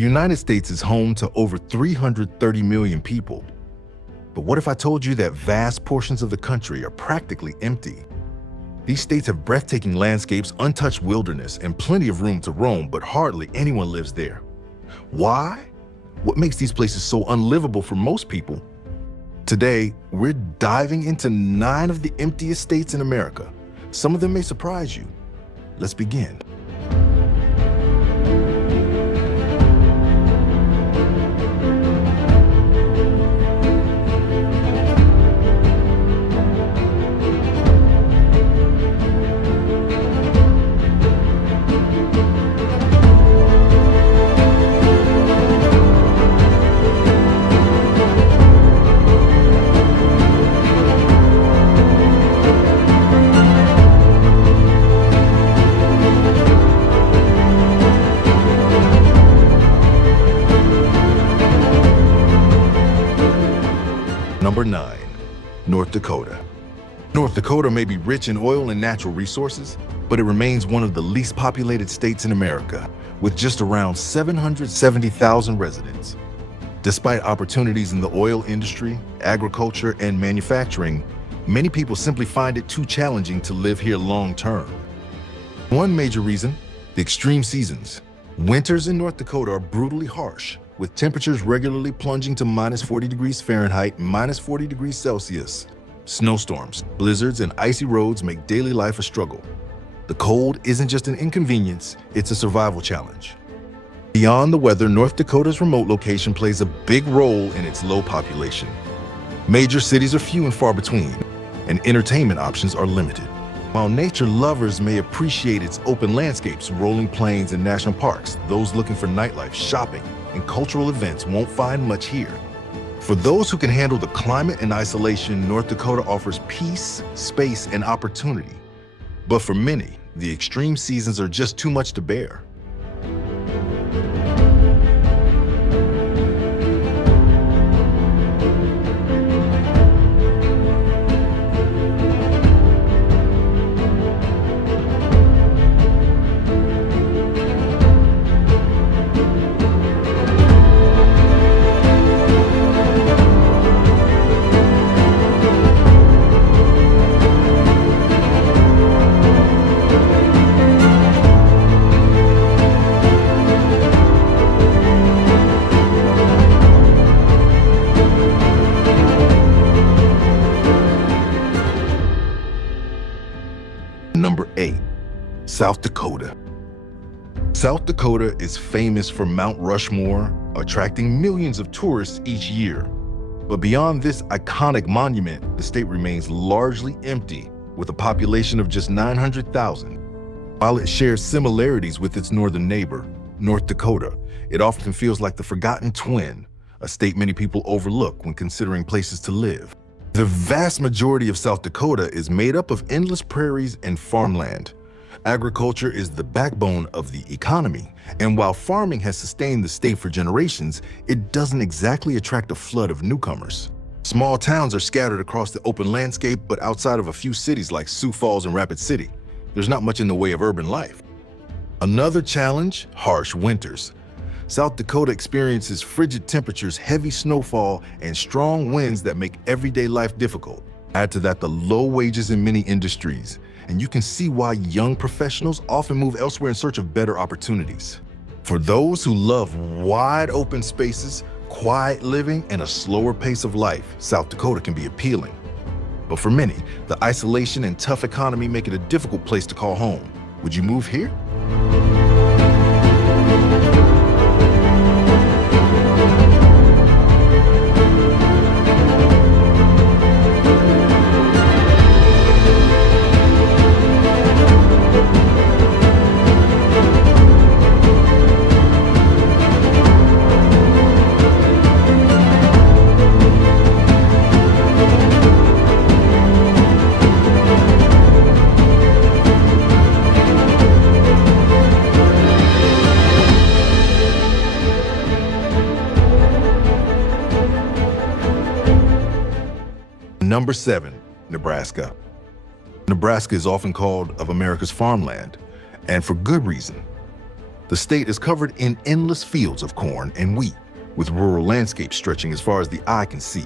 United States is home to over 330 million people. But what if I told you that vast portions of the country are practically empty? These states have breathtaking landscapes, untouched wilderness, and plenty of room to roam, but hardly anyone lives there. Why? What makes these places so unlivable for most people? Today, we're diving into 9 of the emptiest states in America. Some of them may surprise you. Let's begin. Number 9, North Dakota. North Dakota may be rich in oil and natural resources, but it remains one of the least populated states in America, with just around 770,000 residents. Despite opportunities in the oil industry, agriculture, and manufacturing, many people simply find it too challenging to live here long term. One major reason, the extreme seasons. Winters in North Dakota are brutally harsh, with temperatures regularly plunging to minus 40 degrees Fahrenheit, minus 40 degrees Celsius. Snowstorms, blizzards, and icy roads make daily life a struggle. The cold isn't just an inconvenience, it's a survival challenge. Beyond the weather, North Dakota's remote location plays a big role in its low population. Major cities are few and far between, and entertainment options are limited. While nature lovers may appreciate its open landscapes, rolling plains, and national parks, those looking for nightlife, shopping, and cultural events won't find much here. For those who can handle the climate and isolation, North Dakota offers peace, space, and opportunity. But for many, the extreme seasons are just too much to bear. Number 8, South Dakota. South Dakota is famous for Mount Rushmore, attracting millions of tourists each year. But beyond this iconic monument, the state remains largely empty, with a population of just 900,000. While it shares similarities with its northern neighbor, North Dakota, it often feels like the forgotten twin, a state many people overlook when considering places to live. The vast majority of South Dakota is made up of endless prairies and farmland. Agriculture is the backbone of the economy, and while farming has sustained the state for generations, it doesn't exactly attract a flood of newcomers. Small towns are scattered across the open landscape, but outside of a few cities like Sioux Falls and Rapid City, there's not much in the way of urban life. Another challenge, harsh winters. South Dakota experiences frigid temperatures, heavy snowfall, and strong winds that make everyday life difficult. Add to that the low wages in many industries, and you can see why young professionals often move elsewhere in search of better opportunities. For those who love wide open spaces, quiet living, and a slower pace of life, South Dakota can be appealing. But for many, the isolation and tough economy make it a difficult place to call home. Would you move here? Number 7, Nebraska. Nebraska is often called of America's farmland, and for good reason. The state is covered in endless fields of corn and wheat, with rural landscapes stretching as far as the eye can see.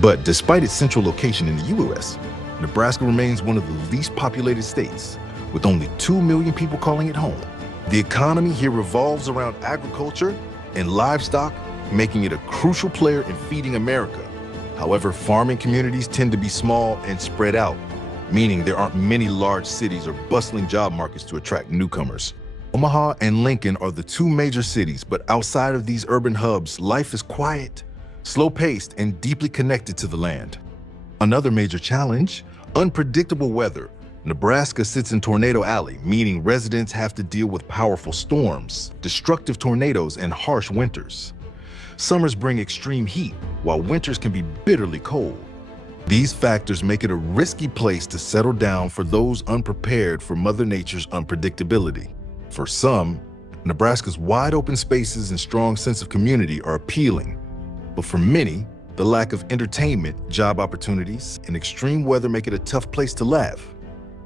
But despite its central location in the U.S., Nebraska remains one of the least populated states, with only 2 million people calling it home. The economy here revolves around agriculture and livestock, making it a crucial player in feeding America. However, farming communities tend to be small and spread out, meaning there aren't many large cities or bustling job markets to attract newcomers. Omaha and Lincoln are the two major cities, but outside of these urban hubs, life is quiet, slow-paced, and deeply connected to the land. Another major challenge: unpredictable weather. Nebraska sits in Tornado Alley, meaning residents have to deal with powerful storms, destructive tornadoes, and harsh winters. Summers bring extreme heat, while winters can be bitterly cold. These factors make it a risky place to settle down for those unprepared for Mother Nature's unpredictability. For some, Nebraska's wide open spaces and strong sense of community are appealing. But for many, the lack of entertainment, job opportunities, and extreme weather make it a tough place to live.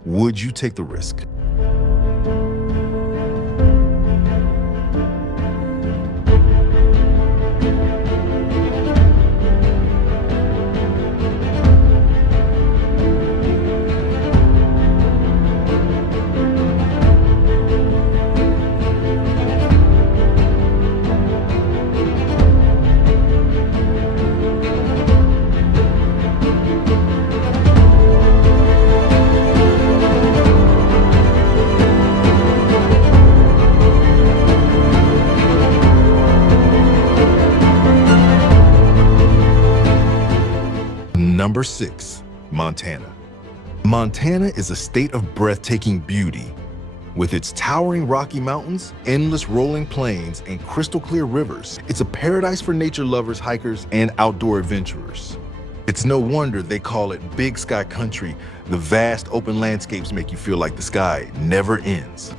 Would you take the risk? Number 6, Montana. Montana is a state of breathtaking beauty. With its towering Rocky Mountains, endless rolling plains, and crystal clear rivers, it's a paradise for nature lovers, hikers, and outdoor adventurers. It's no wonder they call it Big Sky Country. The vast open landscapes make you feel like the sky never ends.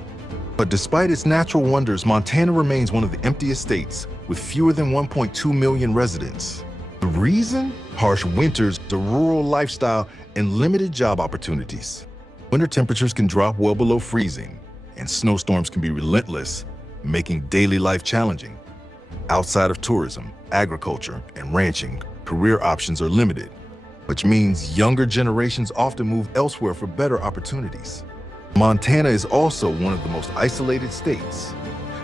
But despite its natural wonders, Montana remains one of the emptiest states, with fewer than 1.2 million residents. The reason? Harsh winters, the rural lifestyle, and limited job opportunities. Winter temperatures can drop well below freezing, and snowstorms can be relentless, making daily life challenging. Outside of tourism, agriculture, and ranching, career options are limited, which means younger generations often move elsewhere for better opportunities. Montana is also one of the most isolated states.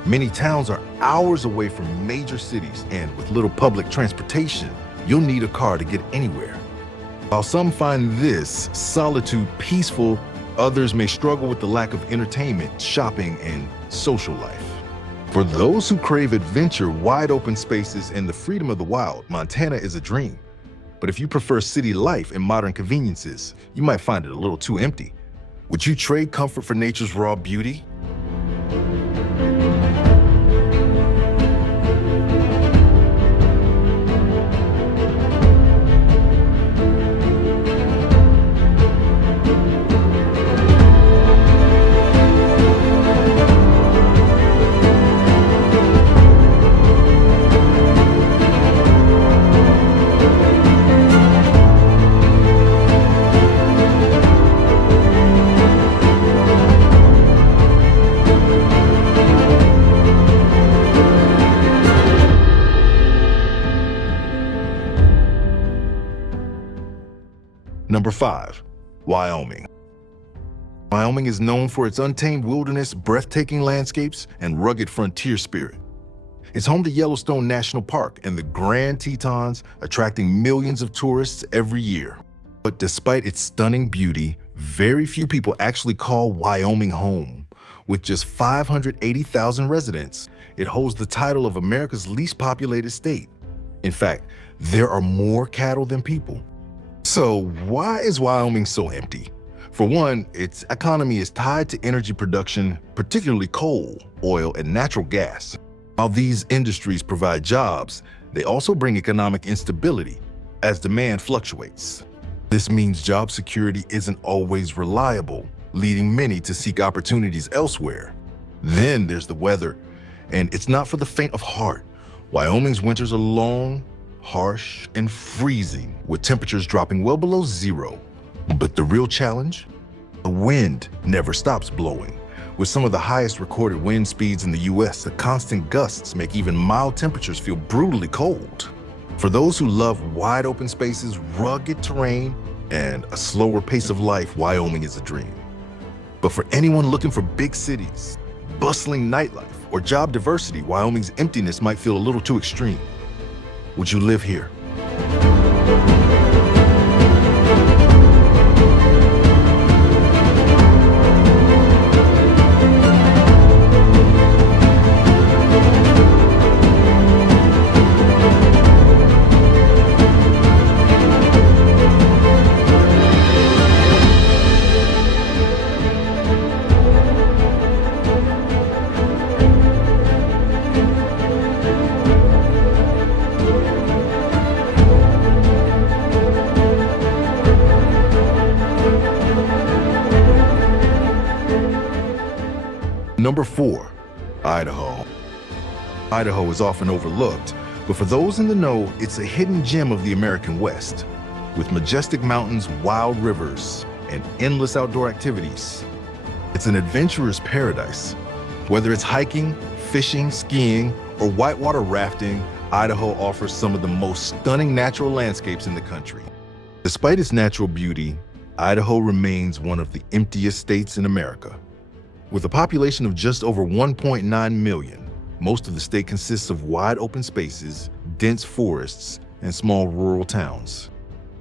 Many towns are hours away from major cities, and with little public transportation, you'll need a car to get anywhere. While some find this solitude peaceful, others may struggle with the lack of entertainment, shopping, and social life. For those who crave adventure, wide open spaces, and the freedom of the wild, Montana is a dream. But if you prefer city life and modern conveniences, you might find it a little too empty. Would you trade comfort for nature's raw beauty? Number 5, Wyoming. Wyoming is known for its untamed wilderness, breathtaking landscapes, and rugged frontier spirit. It's home to Yellowstone National Park and the Grand Tetons, attracting millions of tourists every year. But despite its stunning beauty, very few people actually call Wyoming home. With just 580,000 residents, it holds the title of America's least populated state. In fact, there are more cattle than people. So why is Wyoming so empty? For one, its economy is tied to energy production, particularly coal, oil, and natural gas. While these industries provide jobs, they also bring economic instability as demand fluctuates. This means job security isn't always reliable, leading many to seek opportunities elsewhere. Then there's the weather, and it's not for the faint of heart. Wyoming's winters are long, harsh, and freezing, with temperatures dropping well below zero. But the real challenge? The wind never stops blowing, With some of the highest recorded wind speeds in the US, the constant gusts make even mild temperatures feel brutally cold. For those who love wide open spaces, rugged terrain, and a slower pace of life, Wyoming is a dream. But for anyone looking for big cities, bustling nightlife, or job diversity, Wyoming's emptiness might feel a little too extreme. Would you live here? Number 4, Idaho. Idaho is often overlooked, but for those in the know, it's a hidden gem of the American West. With majestic mountains, wild rivers, and endless outdoor activities, it's an adventurer's paradise. Whether it's hiking, fishing, skiing, or whitewater rafting, Idaho offers some of the most stunning natural landscapes in the country. Despite its natural beauty, Idaho remains one of the emptiest states in America. With a population of just over 1.9 million, most of the state consists of wide open spaces, dense forests, and small rural towns.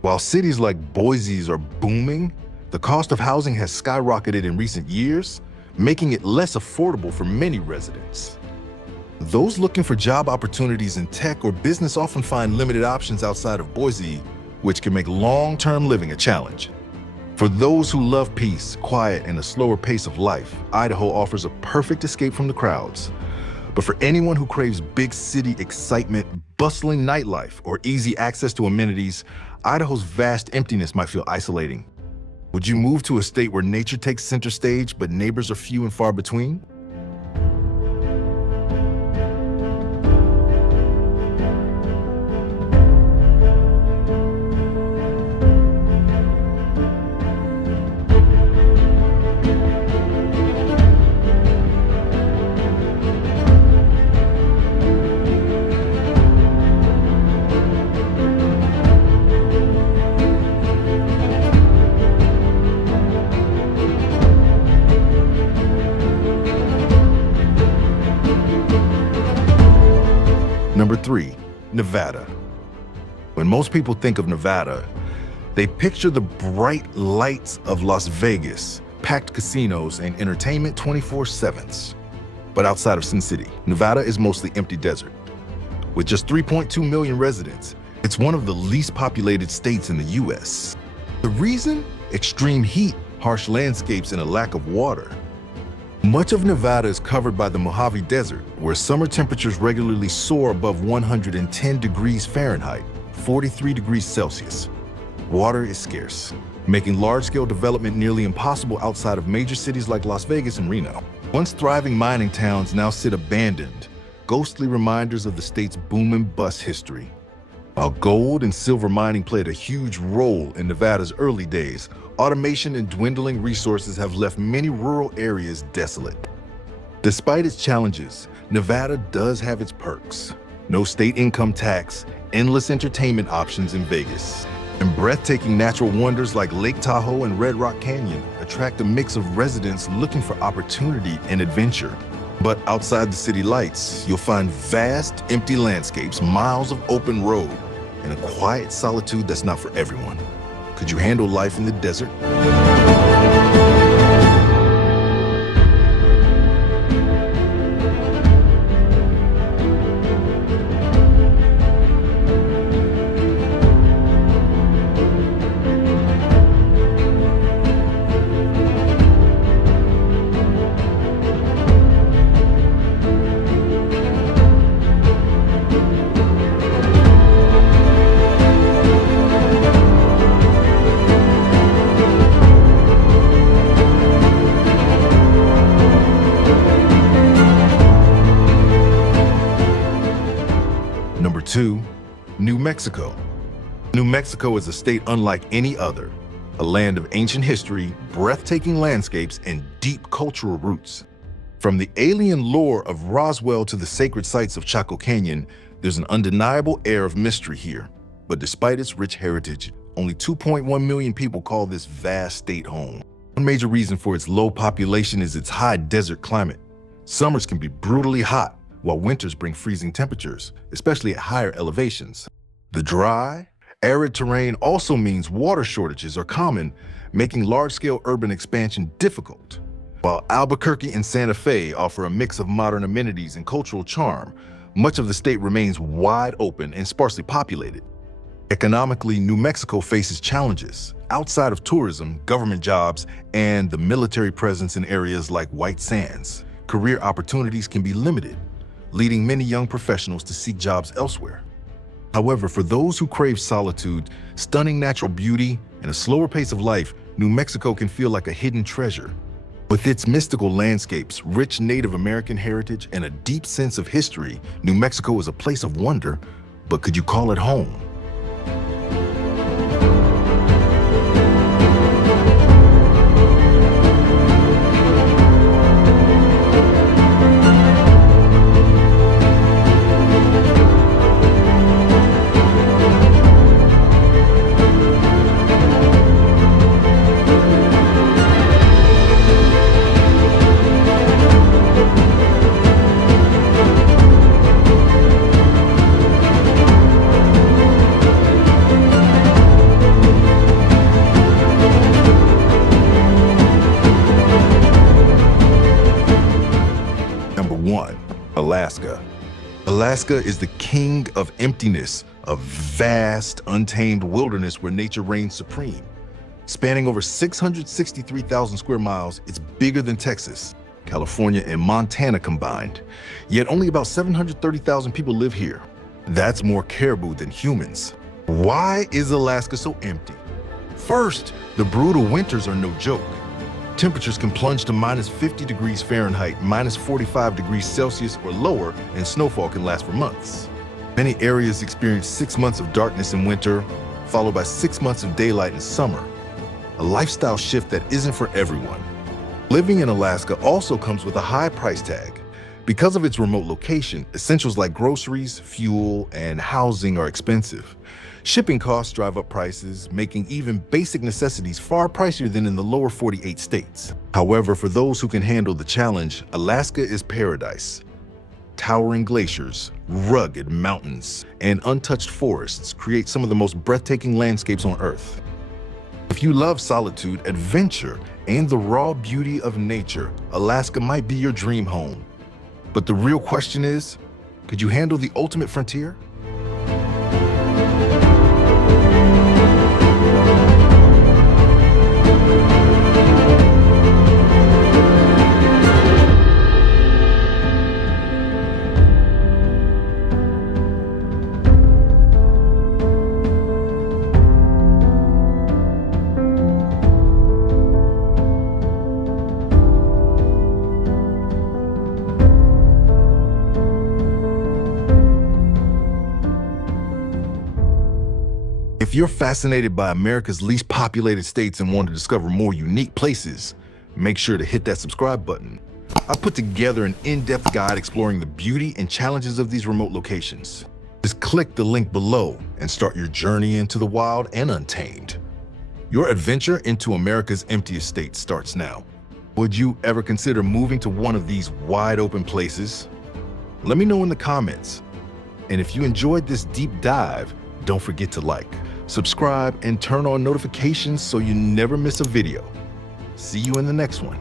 While cities like Boise's are booming, the cost of housing has skyrocketed in recent years, making it less affordable for many residents. Those looking for job opportunities in tech or business often find limited options outside of Boise, which can make long-term living a challenge. For those who love peace, quiet, and a slower pace of life, Idaho offers a perfect escape from the crowds. But for anyone who craves big city excitement, bustling nightlife, or easy access to amenities, Idaho's vast emptiness might feel isolating. Would you move to a state where nature takes center stage, but neighbors are few and far between? Number 3, Nevada. When most people think of Nevada, they picture the bright lights of Las Vegas, packed casinos, and entertainment 24/7. But outside of Sin City, Nevada is mostly empty desert. With just 3.2 million residents, it's one of the least populated states in the US. The reason? Extreme heat, harsh landscapes, and a lack of water. Much of Nevada is covered by the Mojave Desert, where summer temperatures regularly soar above 110 degrees Fahrenheit, 43 degrees Celsius. Water is scarce, making large-scale development nearly impossible outside of major cities like Las Vegas and Reno. Once thriving mining towns now sit abandoned, ghostly reminders of the state's boom and bust history. While gold and silver mining played a huge role in Nevada's early days, automation and dwindling resources have left many rural areas desolate. Despite its challenges, Nevada does have its perks. No state income tax, endless entertainment options in Vegas, and breathtaking natural wonders like Lake Tahoe and Red Rock Canyon attract a mix of residents looking for opportunity and adventure. But outside the city lights, you'll find vast, empty landscapes, miles of open road, and a quiet solitude that's not for everyone. Could you handle life in the desert? Number 2, New Mexico. New Mexico is a state unlike any other. a land of ancient history, breathtaking landscapes, and deep cultural roots. From the alien lore of Roswell to the sacred sites of Chaco Canyon, there's an undeniable air of mystery here. But despite its rich heritage, only 2.1 million people call this vast state home. One major reason for its low population is its high desert climate. Summers can be brutally hot, while winters bring freezing temperatures, especially at higher elevations. The dry, arid terrain also means water shortages are common, making large-scale urban expansion difficult. While Albuquerque and Santa Fe offer a mix of modern amenities and cultural charm, much of the state remains wide open and sparsely populated. Economically, New Mexico faces challenges. Outside of tourism, government jobs, and the military presence in areas like White Sands, career opportunities can be limited, leading many young professionals to seek jobs elsewhere. However, for those who crave solitude, stunning natural beauty, and a slower pace of life, New Mexico can feel like a hidden treasure. With its mystical landscapes, rich Native American heritage, and a deep sense of history, New Mexico is a place of wonder, but could you call it home? Alaska. Alaska is the king of emptiness, a vast, untamed wilderness where nature reigns supreme. Spanning over 663,000 square miles, it's bigger than Texas, California, and Montana combined. Yet only about 730,000 people live here. That's more caribou than humans. Why is Alaska so empty? First, the brutal winters are no joke. Temperatures can plunge to minus 50 degrees Fahrenheit, minus 45 degrees Celsius or lower, and snowfall can last for months. Many areas experience 6 months of darkness in winter, followed by 6 months of daylight in summer. A lifestyle shift that isn't for everyone. Living in Alaska also comes with a high price tag. Because of its remote location, essentials like groceries, fuel, and housing are expensive. Shipping costs drive up prices, making even basic necessities far pricier than in the lower 48 states. However, for those who can handle the challenge, Alaska is paradise. Towering glaciers, rugged mountains, and untouched forests create some of the most breathtaking landscapes on Earth. If you love solitude, adventure, and the raw beauty of nature, Alaska might be your dream home. But the real question is, could you handle the ultimate frontier? If you're fascinated by America's least populated states and want to discover more unique places, make sure to hit that subscribe button. I put together an in-depth guide exploring the beauty and challenges of these remote locations. Just click the link below and start your journey into the wild and untamed. Your adventure into America's emptiest state starts now. Would you ever consider moving to one of these wide open places? Let me know in the comments. And if you enjoyed this deep dive, don't forget to like, subscribe, and turn on notifications so you never miss a video. See you in the next one.